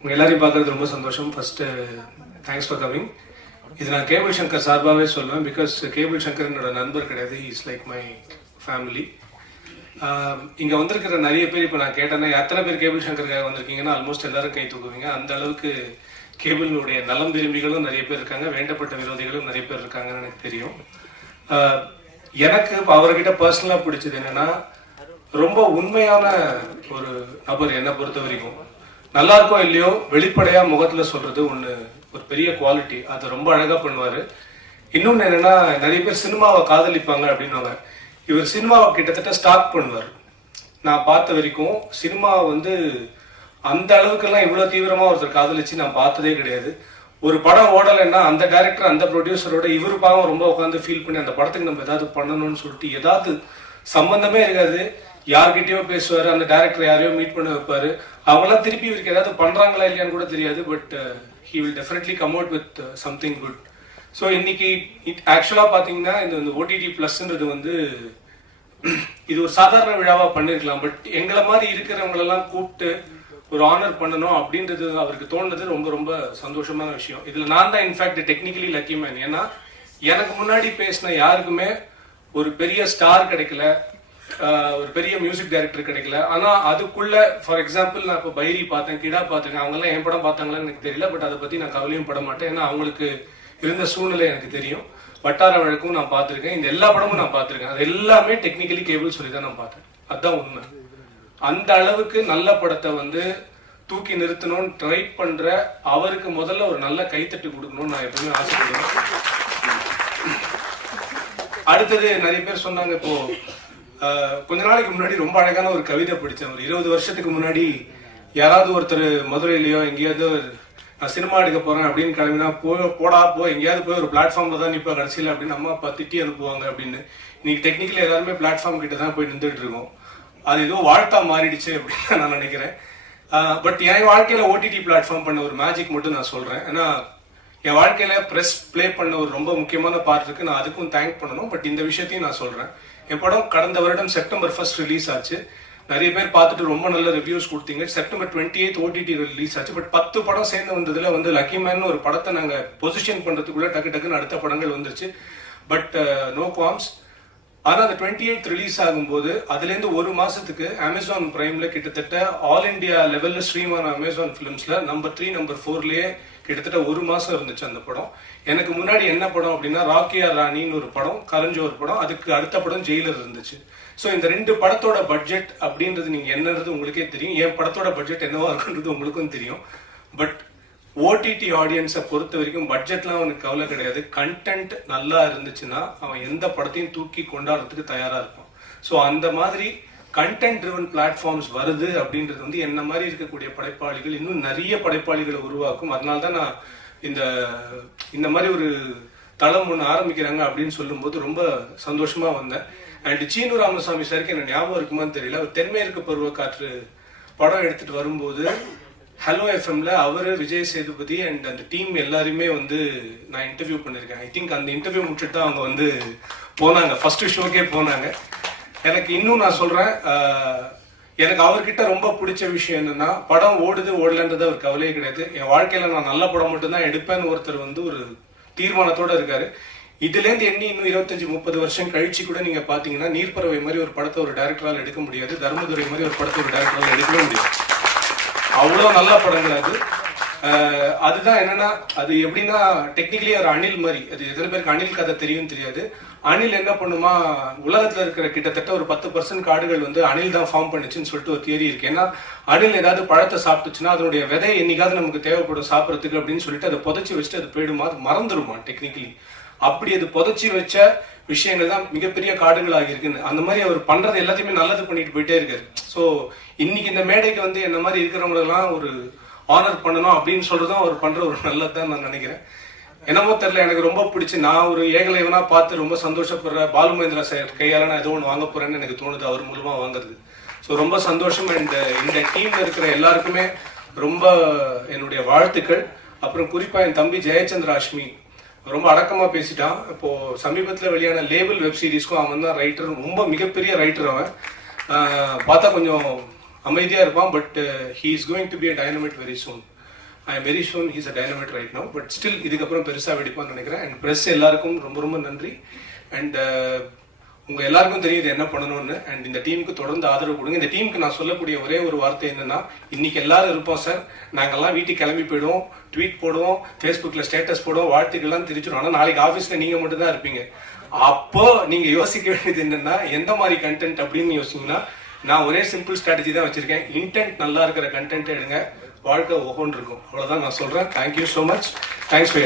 உங்க எல்லாரையும் பார்க்கறது ரொம்ப சந்தோஷம். ஃபர்ஸ்ட் தேங்க்ஸ் ஃபார் கமிங் இது நான் கேபிள் சங்கர் சார்பாகவே சொல்லுவேன் பிகாஸ் கேபிள் சங்கர் என்னோட நண்பர் கிடையாது. இஸ் லைக் மை ஃபேமிலி இங்க வந்திருக்கிற நிறைய பேர் இப்போ நான் கேட்டேன்னா எத்தனை பேர் கேபிள் சங்கருக்காக வந்திருக்கீங்கன்னா ஆல்மோஸ்ட் எல்லாரும் கை தூக்குவீங்க. அந்த அளவுக்கு கேபிளுடைய நலம் விரும்பிகளும் நிறைய பேர் இருக்காங்க. வேண்டப்பட்ட விரோதிகளும் நிறைய பேர் இருக்காங்கன்னு எனக்கு தெரியும். எனக்கு இப்போ அவர்கிட்ட பர்சனலாக பிடிச்சது என்னன்னா ரொம்ப உண்மையான ஒரு நபர் என்னை பொறுத்த வரைக்கும். நல்லா இருக்கோ இல்லையோ வெளிப்படையா முகத்துல சொல்றது ஒண்ணு ஒரு பெரிய குவாலிட்டி அதை ரொம்ப அழகா பண்ணுவாரு. இன்னொன்னு என்னன்னா நிறைய பேர் சினிமாவை காதலிப்பாங்க அப்படின்னுவாங்க. இவர் சினிமாவை கிட்டத்தட்ட ஸ்டார்ட் பண்ணுவார். நான் பார்த்த வரைக்கும் சினிமா வந்து அந்த அளவுக்கெல்லாம் இவ்வளோ தீவிரமாக ஒருத்தர் காதலிச்சு நான் பார்த்ததே கிடையாது. ஒரு படம் ஓடலைன்னா அந்த டைரக்டர் அந்த ப்ரொடியூசரோட இவரு பாவம் ரொம்ப உட்காந்து ஃபீல் பண்ணி அந்த படத்துக்கு நம்ம ஏதாவது பண்ணணும்னு சொல்லிட்டு ஏதாவது சம்பந்தமே இருக்காது. யார்கிட்டயோ பேசுவாரு அந்த டைரக்டர் யாரையோ மீட் பண்ண வைப்பாரு. அவங்களாம் திருப்பி இவருக்கு ஏதாவது பண்றாங்களா இல்லையான்னு கூட தெரியாது but he will definitely come out with something good so இன்னைக்கு ஆக்சுவலா பாத்தீங்கன்னா இந்த ஓடிடி பிளஸ்ன்றது வந்து இது ஒரு சாதாரண விழாவா பண்ணிருக்கலாம் பட் எங்களை மாதிரி இருக்கிறவங்களெல்லாம் கூப்பிட்டு ஒரு ஆனர் பண்ணணும் அப்படின்றது அவருக்கு தோணுது ரொம்ப ரொம்ப சந்தோஷமான விஷயம். இதுல நான் தான் இன்ஃபேக்ட் டெக்னிக்கலி லக்கி மேன் ஏன்னா எனக்கு முன்னாடி பேசின யாருக்குமே ஒரு பெரிய ஸ்டார் கிடைக்கல. ஒரு பெரிய மியூசிக் டைரக்டர் கிடைக்கல. ஆனா அதுக்குள்ள ஃபார் எக்ஸாம்பிள் நான் இப்போ பைரி பார்த்தேன் கிடா பார்த்திருக்கேன் அவங்க எல்லாம் என் படம் பார்த்தாங்களான்னு எனக்கு தெரியல பட் அதை பத்தி நான் கவலையும் பட மாட்டேன். ஏன்னா அவங்களுக்கு இருந்த சூழ்நிலை எனக்கு தெரியும். வட்டார வழக்கும் நான் பார்த்திருக்கேன். இந்த எல்லா படமும் நான் பார்த்திருக்கேன். அது எல்லாமே டெக்னிக்கலி கேபிள் சொல்லி தான் நான் பார்த்தேன். அதுதான் உண்மை. அந்த அளவுக்கு நல்ல படத்தை வந்து தூக்கி நிறுத்தணும்னு ட்ரை பண்ற அவருக்கு முதல்ல ஒரு நல்ல கைத்தட்டு கொடுக்கணும்னு நான் எப்பவுமே ஆசைப்படுவேன். அடுத்தது நிறைய பேர் சொன்னாங்க இப்போ கொஞ்ச நாளைக்கு முன்னாடி ரொம்ப அழகான ஒரு கவிதை படித்தேன். ஒரு இருபது வருஷத்துக்கு முன்னாடி யாராவது ஒருத்தர் மதுரையிலையோ எங்கேயாவது நான் சினிமா எடுக்க போறேன் அப்படின்னு கிளம்பினா போ போடா போ எங்கேயாவது போய் ஒரு பிளாட்ஃபார்ம்ல தான் நிப்ப கடைசியில் அப்படின்னு அம்மா அப்பா திட்டி அனுப்புவாங்க அப்படின்னு. இன்னைக்கு டெக்னிக்கலி எல்லாருமே பிளாட்ஃபார்ம் கிட்ட தான் போய் நின்றுட்டு இருக்கோம். அது ஏதோ வாழ்த்தா மாறிடுச்சு அப்படின்னு நான் நினைக்கிறேன். பட் என் வாழ்க்கையில ஓடிடி பிளாட்ஃபார்ம் பண்ண ஒரு மேஜிக் மட்டும் நான் சொல்றேன். ஏன்னா என் வாழ்க்கையில ப்ரெஸ் ப்ளே பண்ண ஒரு ரொம்ப முக்கியமான பார்ட் இருக்கு. நான் அதுக்கும் தேங்க் பண்ணணும். பட் இந்த விஷயத்தையும் நான் சொல்றேன். என் படம் கடந்த வருடம் செப்டம்பர் ஃபர்ஸ்ட் ரிலீஸ் ஆச்சு. நிறைய பேர் பார்த்துட்டு ரொம்ப நல்ல ரிவ்யூஸ் கொடுத்தீங்க. September twenty eight OTT release ஆச்சு. பட் பத்து படம் சேர்ந்து வந்ததுல வந்து லக்கி மேன் ஒரு படத்தை நாங்கள் பொசிஷன் பண்றதுக்குள்ள டக்கு டக்குன்னு அடுத்த படங்கள் வந்துருச்சு. பட் நோ குவாம்ஸ் ஆனா அந்த டுவெண்ட்டி எயிட் ரிலீஸ் ஆகும்போது அதுல இருந்து ஒரு மாசத்துக்கு அமேசான் பிரைம்ல கிட்டத்தட்ட ஆல் இந்தியா லெவல்ல ஸ்ட்ரீம் ஆன அமேசான் பிலிம்ஸ்ல நம்பர் த்ரீ நம்பர் ஃபோர்லயே கிட்டத்தட்ட ஒரு மாசம் இருந்துச்சு அந்த படம். எனக்கு முன்னாடி என்ன படம் அப்படின்னா ராக்கியா ராணின்னு ஒரு படம் கரஞ்சு ஒரு படம் அதுக்கு அடுத்த படம் ஜெயிலர் இருந்துச்சு. ஸோ இந்த ரெண்டு படத்தோட பட்ஜெட் அப்படின்றது நீங்க என்னன்றது உங்களுக்கே தெரியும். என் படத்தோட பட்ஜெட் என்னவா இருக்குன்றது உங்களுக்கும் தெரியும். பட் ஓடிடி ஆடியன்ஸை பொறுத்த வரைக்கும் பட்ஜெட்லாம் அவனுக்கு கவலை கிடையாது. கண்டென்ட் நல்லா இருந்துச்சுன்னா அவன் எந்த படத்தையும் தூக்கி கொண்டாடுறதுக்கு தயாரா இருப்பான். ஸோ அந்த மாதிரி கண்டென்ட் ட்ரிவன் பிளாட்ஃபார்ம்ஸ் வருது அப்படின்றது வந்து என்ன மாதிரி இருக்கக்கூடிய படைப்பாளிகள் இன்னும் நிறைய படைப்பாளிகளை உருவாக்கும். அதனால தான் நான் இந்த இந்த மாதிரி ஒரு தளம் ஒன்று ஆரம்பிக்கிறாங்க அப்படின்னு சொல்லும்போது ரொம்ப சந்தோஷமா வந்தேன். அண்ட் சீனு ராமசாமி சாருக்கு எனக்கு ஞாபகம் இருக்குமான்னு தெரியல. அவர் தென்மேற்கு பருவ காற்று படம் எடுத்துட்டு வரும்போது ஹலோ எஃப்எம்ல அவர் விஜய் சேதுபதி அண்ட் அந்த டீம் எல்லாருமே வந்து நான் இன்டர்வியூ பண்ணியிருக்கேன் ஐ திங்க் அந்த இன்டர்வியூ முடிச்சுட்டு தான் அவங்க வந்து போனாங்க. ஃபர்ஸ்ட் ஷோக்கே போனாங்க. எனக்கு இன்னும் நான் சொல்றேன் எனக்கு அவர்கிட்ட ரொம்ப பிடிச்ச விஷயம் என்னன்னா படம் ஓடுது ஓடலன்றது அவர் கவலையே கிடையாது. என் வாழ்க்கையில நான் நல்ல படம் மட்டும்தான் எடுப்பேன்னு ஒருத்தர் வந்து ஒரு தீர்மானத்தோட இருக்காரு. இதுலேருந்து எண்ணி இன்னும் இருபத்தஞ்சு முப்பது வருஷம் கழிச்சு கூட நீங்க பாத்தீங்கன்னா நீர்ப்பறவை மாதிரி ஒரு படத்தை ஒரு டைரக்டரால் எடுக்க முடியாது. தர்மதுரை மாதிரி ஒரு படத்தை ஒரு டைரக்டரால் எடுக்கவே முடியாது. அவ்வளோ நல்ல படங்கள் அது. அதுதான் என்னன்னா அது எப்படின்னா டெக்னிக்கலி ஒரு அணில் மாதிரி. அது எத்தனை பேருக்கு அணில் கதை தெரியும் தெரியாது. அணில் என்ன பண்ணுமா உலகத்துல இருக்கிற கிட்டத்தட்ட ஒரு பத்து பர்சன்ட் காடுகள் வந்து அணில் தான் ஃபார்ம் பண்ணுச்சுன்னு சொல்லிட்டு ஒரு தியரி இருக்கு. ஏன்னா அணில் ஏதாவது பழத்தை சாப்பிட்டுச்சுன்னா அதனுடைய விதை என்னைக்காவது நமக்கு தேவைப்படும் சாப்பிட்றதுக்கு அப்படின்னு சொல்லிட்டு அதை புதைச்சி வச்சுட்டு அது போயிடுமா? அது மறந்துருமா டெக்னிக்கலி அப்படி அது புதைச்சி வச்ச விஷயங்கள் தான் மிகப்பெரிய காடுகளாக இருக்குன்னு. அந்த மாதிரி அவர் பண்றது எல்லாத்தையுமே நல்லது பண்ணிட்டு போயிட்டே இருக்காரு. ஸோ இன்னைக்கு இந்த மேடைக்கு வந்து என்ன மாதிரி இருக்கிறவங்களெல்லாம் ஒரு ஆனர் பண்ணணும் அப்படின்னு சொல்றதும் அவர் பண்ற ஒரு நல்லதுதான் நான் நினைக்கிறேன். என்னமோ தெரியல எனக்கு ரொம்ப பிடிச்சி. நான் ஒரு ஏகலைவனா பார்த்து ரொம்ப சந்தோஷப்படுற பாலுமேந்திரா சார் கையால நான் ஏதோ ஒன்று வாங்க போறேன்னு எனக்கு தோணுது. அவர் மூலமா வாங்குறது. ஸோ ரொம்ப சந்தோஷம். அண்ட் இந்த டீம்ல இருக்கிற எல்லாருக்குமே ரொம்ப என்னுடைய வாழ்த்துக்கள். அப்புறம் குறிப்பா என் தம்பி ஜெயச்சந்திர அஷ்மி. ரொம்ப அடக்கமா பேசிட்டான். இப்போ சமீபத்தில் வெளியான லேபிள் வெப் சீரிஸ்க்கும் அவன் தான் ரைட்டர் ரொம்ப மிகப்பெரிய ரைட்டர் அவன். பார்த்தா கொஞ்சம் அமைதியா இருப்பான் but he is going to be a dynamite very soon I am very sure he's a dynamite right no but still இதுக்கப்புறம் பெருசாக வெடிப்பான்னு நினைக்கிறேன். அண்ட் ப்ரெஸ் எல்லாருக்கும் ரொம்ப ரொம்ப நன்றி. அண்ட் uh, உங்கள் எல்லாருக்கும் தெரியுது என்ன பண்ணணும்னு. அண்ட் இந்த டீமுக்கு தொடர்ந்து ஆதரவு கொடுங்க. இந்த டீமுக்கு நான் சொல்லக்கூடிய ஒரே ஒரு வார்த்தை என்னன்னா இன்னைக்கு எல்லாரும் இருப்போம் சார். நாங்கெல்லாம் வீட்டுக்கு கிளம்பி போயிடுவோம். ட்வீட் போடுவோம். ஃபேஸ்புக்கில் ஸ்டேட்டஸ் போடுவோம். வாழ்த்துக்கெல்லாம் தெரிஞ்சிடும். ஆனால் நாளைக்கு ஆஃபீஸில் நீங்கள் மட்டும் தான் இருப்பீங்க. அப்போ நீங்கள் யோசிக்க வேண்டியது என்னன்னா எந்த மாதிரி கண்டென்ட் அப்படின்னு யோசிச்சீங்கன்னா நான் ஒரே சிம்பிள் ஸ்ட்ராட்டஜி தான் வச்சிருக்கேன். இன்டென்ட் நல்லா இருக்கிற கண்டென்ட் எடுங்க. வாழ்க்கை ஒவ்வொன்றிருக்கும் இருக்கும் நான் சொல்றேன். Thank you so much thanks for